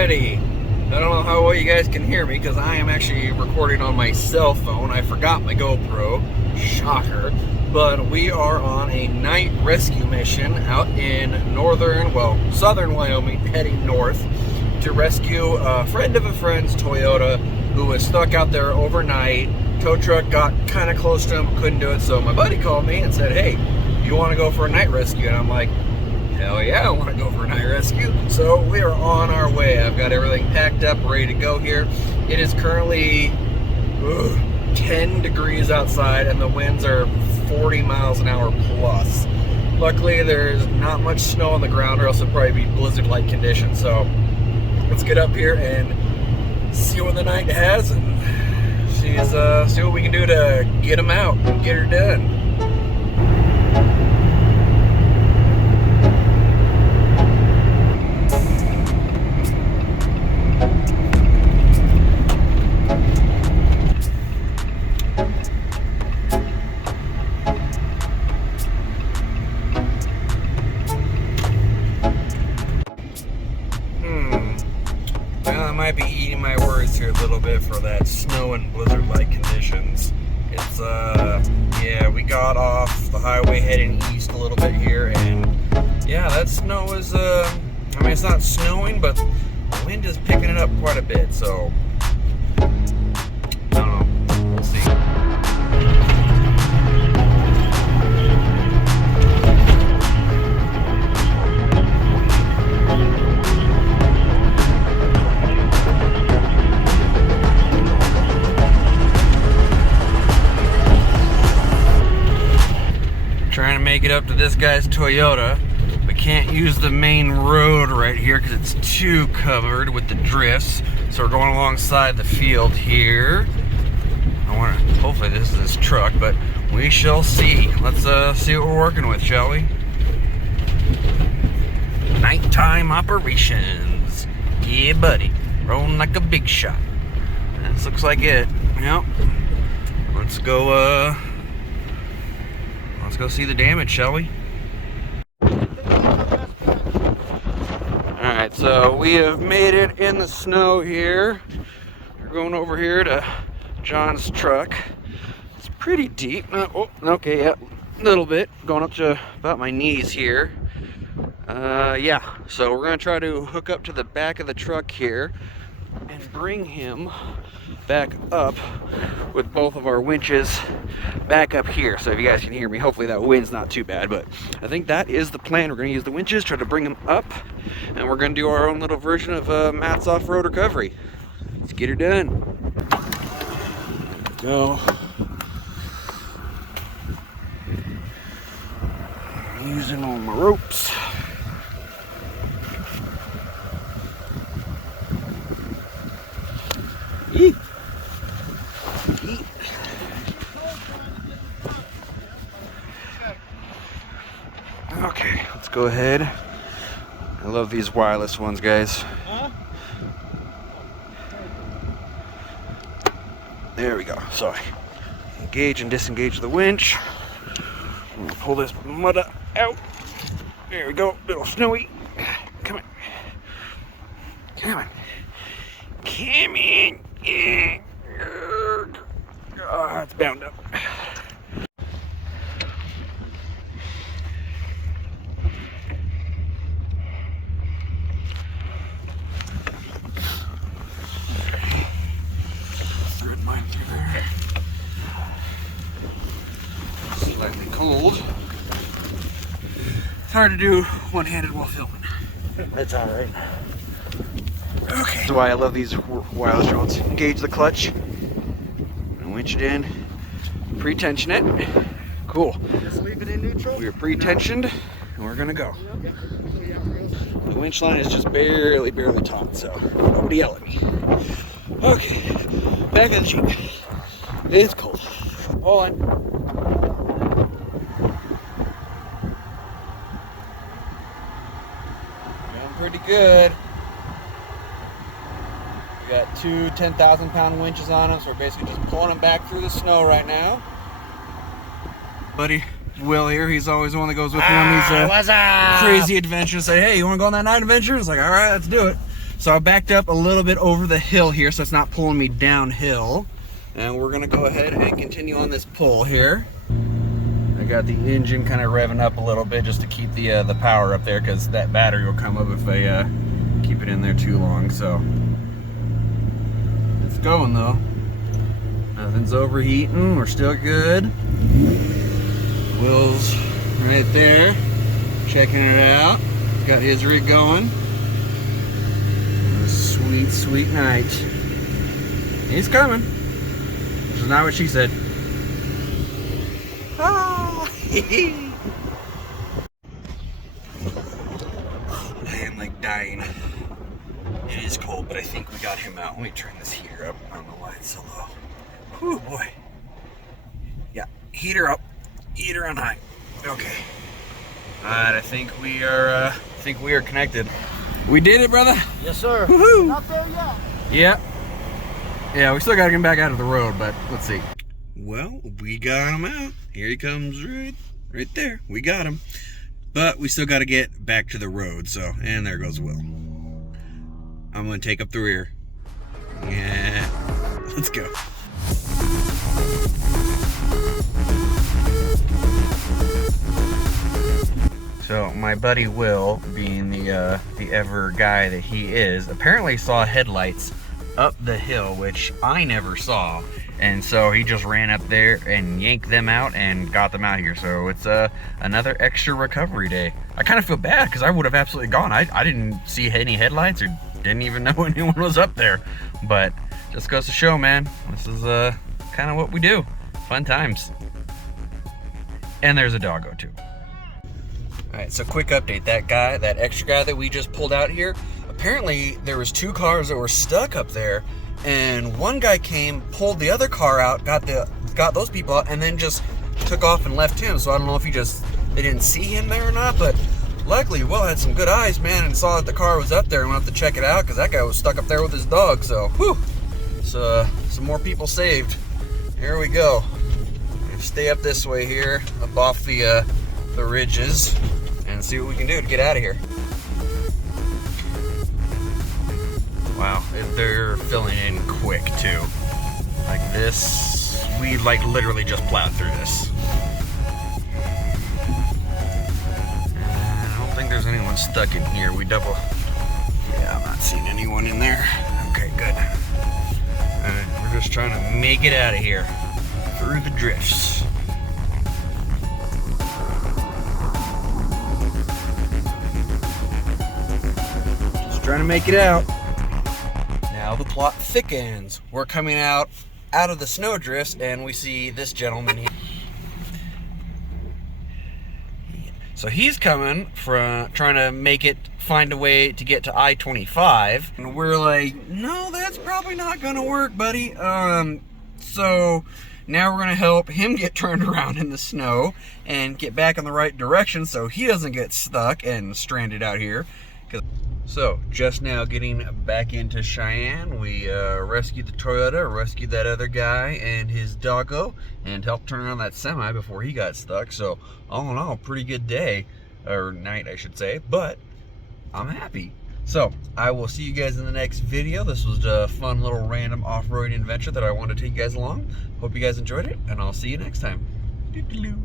Alrighty, I don't know how well you guys can hear me because I am actually recording on my cell phone. I forgot my GoPro, shocker. But we are on a night rescue mission out in southern Wyoming, heading north to rescue a friend of a friend's Toyota who was stuck out there overnight. Tow truck got kind of close to him, couldn't do it, so my buddy called me and said, hey, you want to go for a night rescue? And I'm like, hell yeah, I want to go for a night rescue. So we are on our way. I've got everything packed up, ready to go here. It is currently 10 degrees outside and the winds are 40 miles an hour plus. Luckily, there's not much snow on the ground or else it'll probably be blizzard-like conditions. So let's get up here and see what the night has and see what we can do to get them out and get her done. I might be eating my words here a little bit for that snow and blizzard-like conditions. It's, yeah, we got off the highway heading east a little bit here, and yeah, that snow is, I mean, it's not snowing, but the wind is picking it up quite a bit, so, I don't know, we'll see. Trying to make it up to this guy's Toyota. We can't use the main road right here because it's too covered with the drifts. So we're going alongside the field here. Hopefully this is his truck, but we shall see. Let's see what we're working with, shall we? Nighttime operations. Yeah, buddy. Rolling like a big shot. This looks like it. Yep. Let's go, let's go see the damage, shall we? Alright, so we have made it in the snow here. We're going over here to John's truck. It's pretty deep. Oh, okay, yeah, a little bit. Going up to about my knees here. Yeah, so we're going to try to hook up to the back of the truck here and bring him back up with both of our winches back up here. So if you guys can hear me, hopefully that wind's not too bad, but I think that is the plan. We're going to use the winches, try to bring them up, and we're going to do our own little version of Matt's off-road recovery. Let's get her done. Go. Using all my ropes. Eat. Okay, let's go ahead. I love these wireless ones, guys. There we go. So, engage and disengage the winch. I'm gonna pull this mud out. There we go. Little snowy. Come on. Come on. Come in. Oh, it's bound up. Thread mine through there. Slightly cold. It's hard to do one-handed while filming. That's all right. Okay. That's why I love these wireless drones. Engage the clutch and winch it in. Pre-tension it. Cool. Just leave it in neutral. We're pre-tensioned and we're gonna go. The winch line is just barely taut, so nobody yell at me. Okay, back in the Jeep. It's cold. On. Going pretty good. We got two 10,000-pound winches on them, so we're basically just pulling them back through the snow right now. Buddy Will here, he's always the one that goes with me on these crazy adventures. Say, hey, you want to go on that night adventure? It's like, all right, let's do it. So I backed up a little bit over the hill here so it's not pulling me downhill. And we're gonna go ahead and continue on this pull here. I got the engine kind of revving up a little bit just to keep the power up there, because that battery will come up if I keep it in there too long. So it's going though. Nothing's overheating. We're still good. Will's right there, checking it out. Got his rig going. A sweet, sweet night. He's coming. Which is not what she said. Ah! I am like dying. It is cold, but I think we got him out. Let me turn this heater up. I don't know why it's so low. Whew, boy. Yeah, heater up. Heater on high. Okay. Alright, I think we are connected. We did it, brother. Yes, sir. Woohoo! Not there yet. Yeah. Yeah, we still gotta get him back out of the road, but let's see. Well, we got him out. Here he comes right there. We got him. But we still gotta get back to the road, so, and there goes Will. I'm gonna take up the rear. Yeah. Let's go. So my buddy Will, being the ever guy that he is, apparently saw headlights up the hill, which I never saw, and so he just ran up there and yanked them out and got them out here. So it's another extra recovery day. I kind of feel bad because I would have absolutely gone. I didn't see any headlights or didn't even know anyone was up there, but just goes to show, man, this is kind of what we do. Fun times. And there's a doggo too. Alright, so quick update. That extra guy that we just pulled out here, apparently there was 2 cars that were stuck up there, and one guy came, pulled the other car out, got those people out, and then just took off and left him. So I don't know if they didn't see him there or not, but luckily Will had some good eyes, man, and saw that the car was up there and went up to check it out, because that guy was stuck up there with his dog. So, whew, so some more people saved. Here we go. Stay up this way here, up off the ridges, and see what we can do to get out of here. Wow, they're filling in quick too. Like this, we like literally just plowed through this. And I don't think there's anyone stuck in here. Yeah, I'm not seeing anyone in there. Okay, good. Alright, we're just trying to make it out of here through the drifts. Trying to make it out. Now the plot thickens. We're coming out of the snow drifts, and we see this gentleman here. So he's coming from trying to find a way to get to I-25, and we're like, no, that's probably not gonna work, buddy. So now we're gonna help him get turned around in the snow and get back in the right direction so he doesn't get stuck and stranded out here. So, just now getting back into Cheyenne, we rescued the Toyota, rescued that other guy and his doggo, and helped turn around that semi before he got stuck. So, all in all, pretty good day, or night I should say, but I'm happy. So, I will see you guys in the next video. This was a fun little random off-roading adventure that I wanted to take you guys along. Hope you guys enjoyed it, and I'll see you next time. Doo-doo-doo.